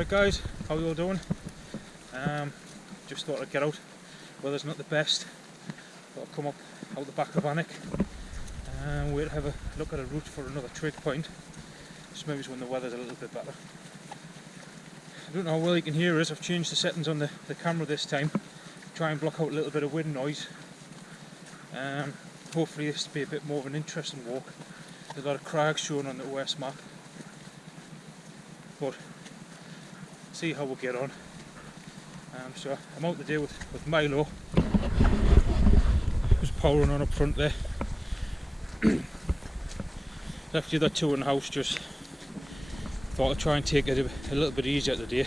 Alright guys, how you all doing? Just thought I'd get out. Weather's not the best. Thought I'd come up out the back of Bannock and we'll have a look at a route for another trig point. Just maybe when the weather's a little bit better. I don't know how well you can hear us. I've changed the settings on the camera this time. Try and block out a little bit of wind noise. Hopefully this will be a bit more of an interesting walk. There's a lot of crags shown on the OS map. But see how we'll get on. So I'm out today with Milo, who's powering on up front there. Left the other two in the house, just thought I'd try and take it a little bit easier today.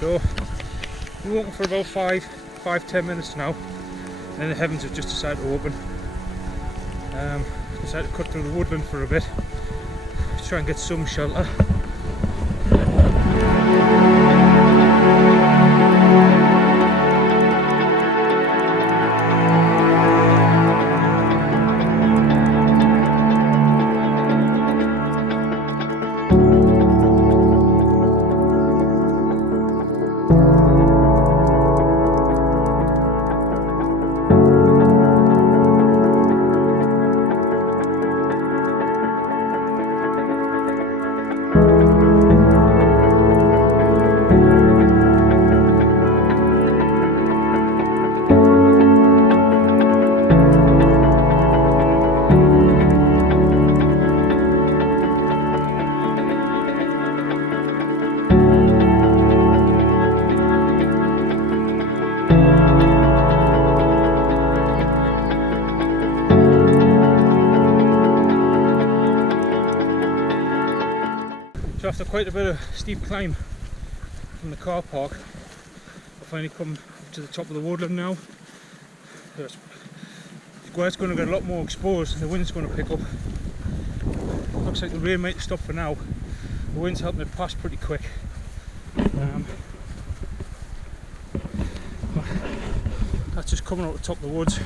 So we're walking for about 5-10 minutes now, and then the heavens have just decided to open. Decided to cut through the woodland for a bit to try and get some shelter. So after quite a bit of steep climb from the car park, I finally come up to the top of the woodland now. The square's going to get a lot more exposed and the wind's going to pick up. Looks like the rain might stop for now. The wind's helping it pass pretty quick. That's just coming out the top of the woods.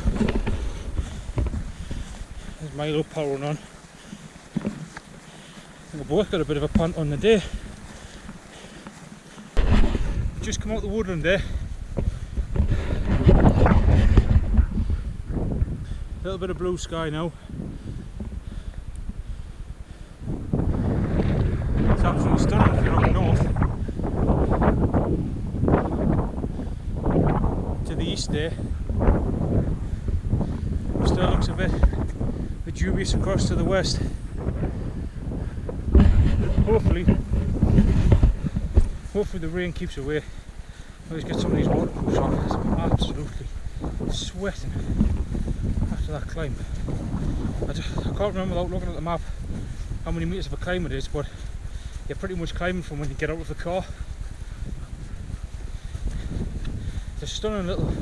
There's Milo powering on. We've both got a bit of a pant on the day. Just come out the woodland there. A little bit of blue sky now. It's absolutely stunning if you're up north. To the east there. It still looks a bit dubious across to the west. Hopefully the rain keeps away. Let's get some of these waterproofs on. I'm absolutely sweating after that climb. I can't remember without looking at the map how many metres of a climb it is, but you're pretty much climbing from when you get out of the car. It's a stunning little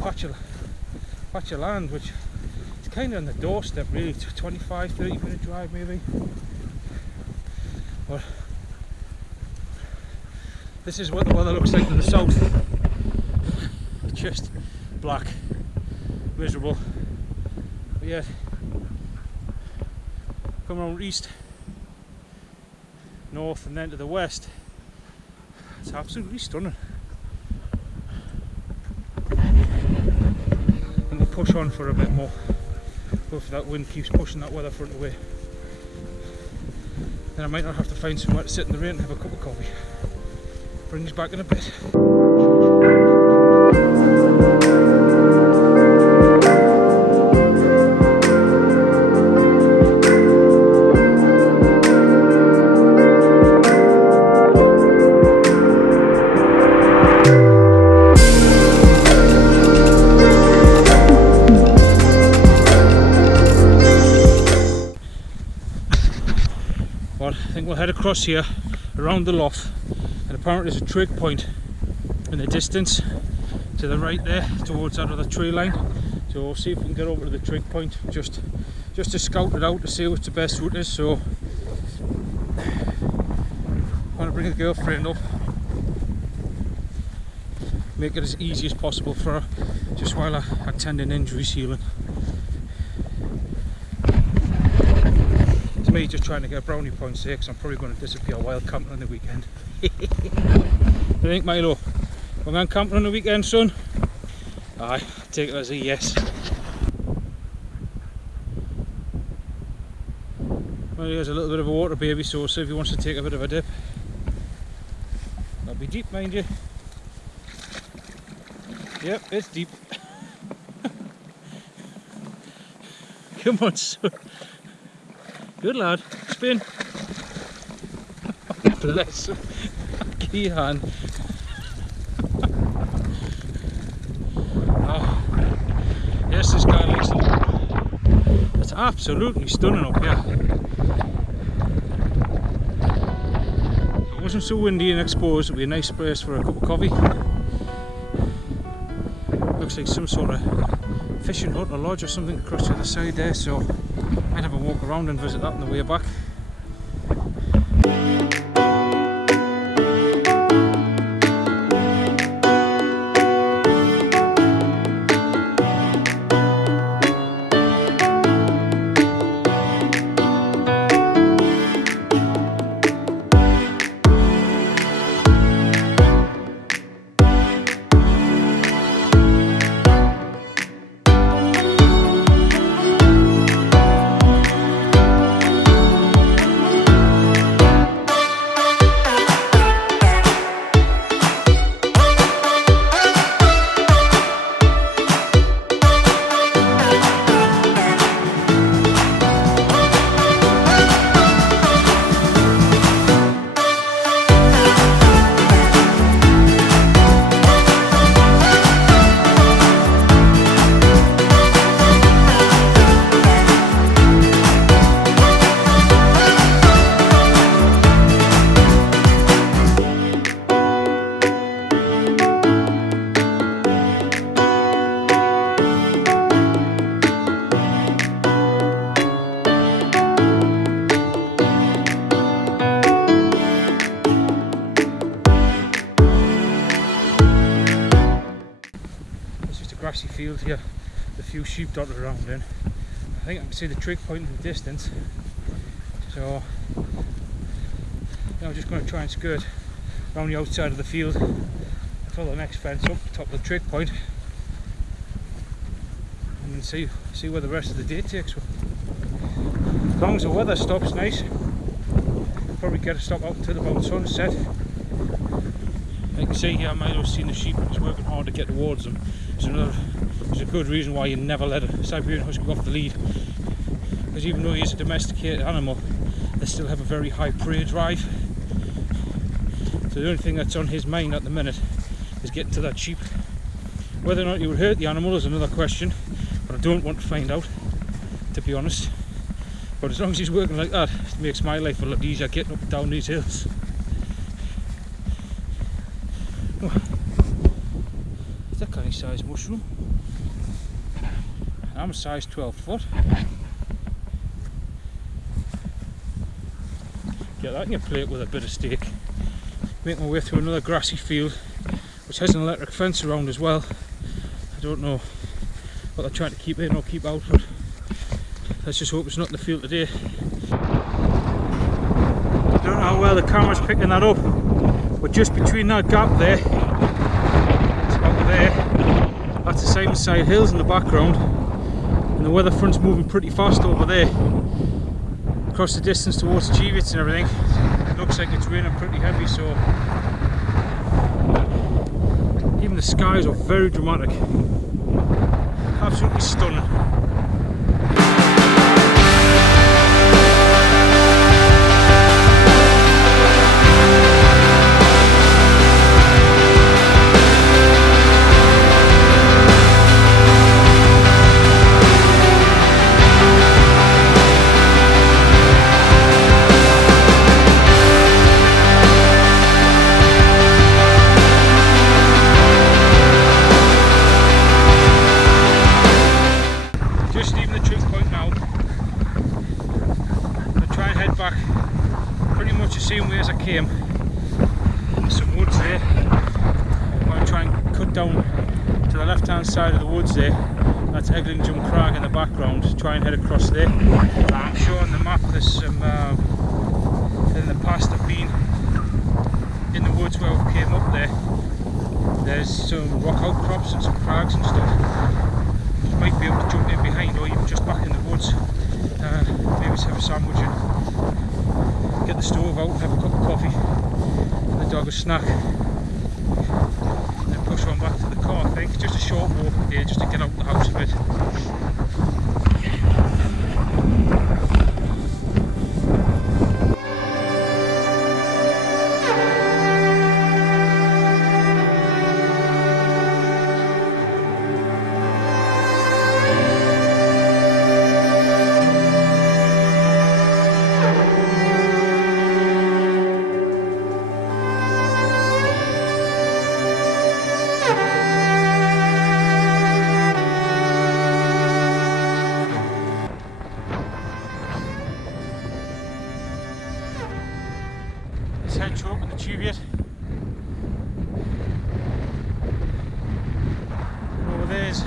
patch of land, which is kind of on the doorstep really. It's a 25-30 minute drive maybe. But this is what the weather looks like to the south. Just black, miserable. But yeah, come around east, north, and then to the west. It's absolutely stunning. And we'll push on for a bit more. Hopefully that wind keeps pushing that weather front away. Then I might not have to find somewhere to sit in the rain and have a cup of coffee. Bring us back in a bit. head across here around the loft, and apparently there's a trig point in the distance to the right there towards that other tree line. So we'll see if we can get over to the trig point just to scout it out to see what the best route is. So I want to bring the girlfriend up, make it as easy as possible for her just while her tendon injury's healing. It's me just trying to get brownie points here because I'm probably going to disappear while camping on the weekend. What do you think, Milo? We're going camping on the weekend, son? Aye, take it as a yes. Well, here's a little bit of a water baby, so we'll see if he wants to take a bit of a dip. That'll be deep, mind you. Yep, it's deep. Come on, son. Good lad. Spin. Bless him. Key hand. Oh. Yes, this guy likes it. It's absolutely stunning up here. If it wasn't so windy and exposed, it would be a nice place for a cup of coffee. Looks like some sort of fishing hut or lodge or something across to the side there, so I might have a walk around and visit that on the way back. Grassy field here, a few sheep dotted around in. I think I can see the trig point in the distance, so I'm just going to try and skirt around the outside of the field until the next fence up top of the trig point, and then see where the rest of the day takes. As long as the weather stops nice, probably get a stop out until about sunset. You can see here Milo's seen the sheep and he's working hard to get towards them. There's a good reason why you never let a Siberian husky off the lead, because even though he is a domesticated animal, they still have a very high prey drive. So the only thing that's on his mind at the minute is getting to that sheep. Whether or not you would hurt the animal is another question, but I don't want to find out, to be honest. But as long as he's working like that, it makes my life a lot easier getting up and down these hills. Is that kind of size mushroom? I'm a size 12 foot. Get that in your plate with a bit of steak. Make my way through another grassy field which has an electric fence around as well. I don't know what they're trying to keep in or keep out, but let's just hope it's not in the field today. I don't know how well the camera's picking that up, but just between that gap there, it's about there, that's the Simonside Hills in the background, and the weather front's moving pretty fast over there across the distance towards Chivits and everything. It looks like it's raining pretty heavy, so even the skies are very dramatic, absolutely stunning. came into some woods there. I'm going to try and cut down to the left hand side of the woods there. That's Eglingham Crag in the background. Try and head across there. I'm sure on the map there's some, in the past I've been in the woods where we came up there. There's some rock outcrops and some crags and stuff. You might be able to jump in behind or even just back in the woods. Maybe have a sandwich and get the stove out and have a cup of coffee and the dog a snack. And then push on back to the car, I think. Just a short walk here just to get out the house a bit. Head to open the tube yet. Over there's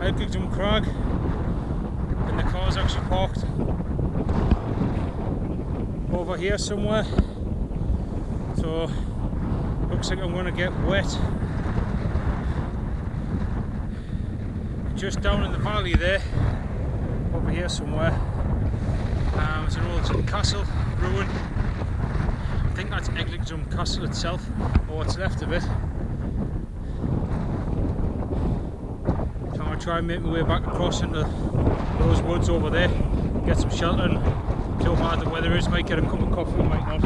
Eglingham Crag and the car's actually parked over here somewhere, so looks like I'm going to get wet. Just down in the valley there, over here somewhere, there's an old castle ruin. I think that's Eglingham Castle itself, or what's left of it. So I'm going to try and make my way back across into those woods over there, get some shelter, and see how hard the weather is. Might get a cup of coffee, might not.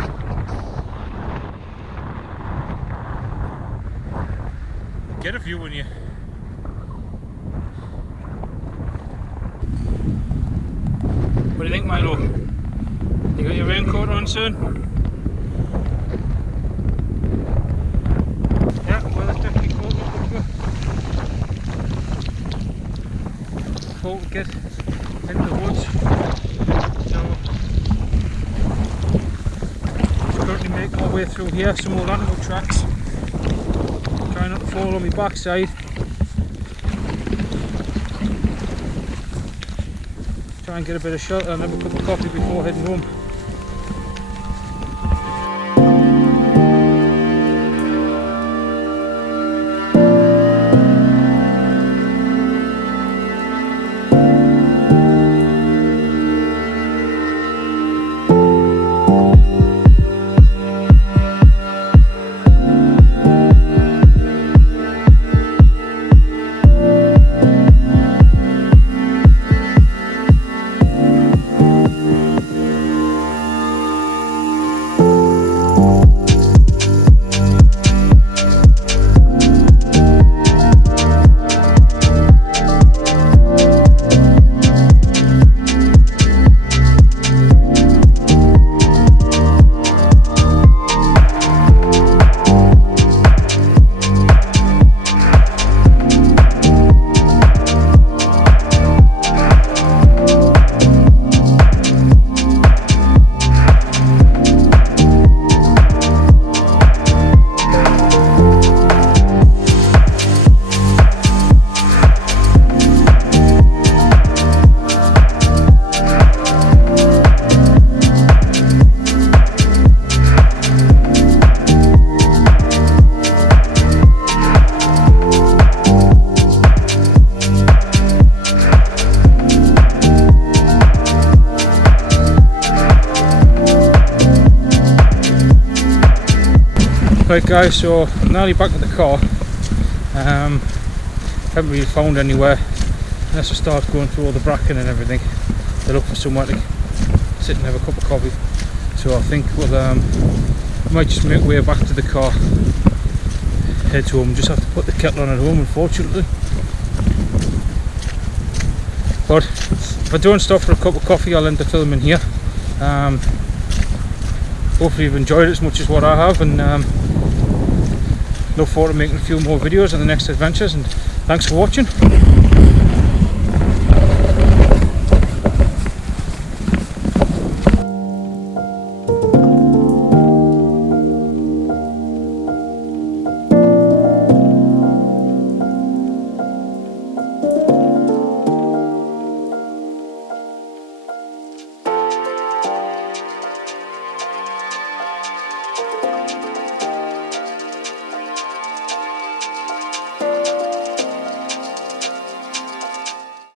Get a view when you. What do you think, Milo? You got your raincoat on soon? Before we get into the woods, so just currently making my way through here, some old animal tracks, trying not to fall on my backside, try and get a bit of shelter and have a cup of coffee before heading home. Right guys, so I'm nearly back at the car. Haven't really found anywhere unless I start going through all the bracken and everything to look for somewhere to sit and have a cup of coffee. So I think we'll might just make way back to the car, head to home. Just have to put the kettle on at home, unfortunately. But if I don't stop for a cup of coffee, I'll end the filming here. Hopefully you've enjoyed it as much as what I have, and look forward to making a few more videos on the next adventures, and thanks for watching.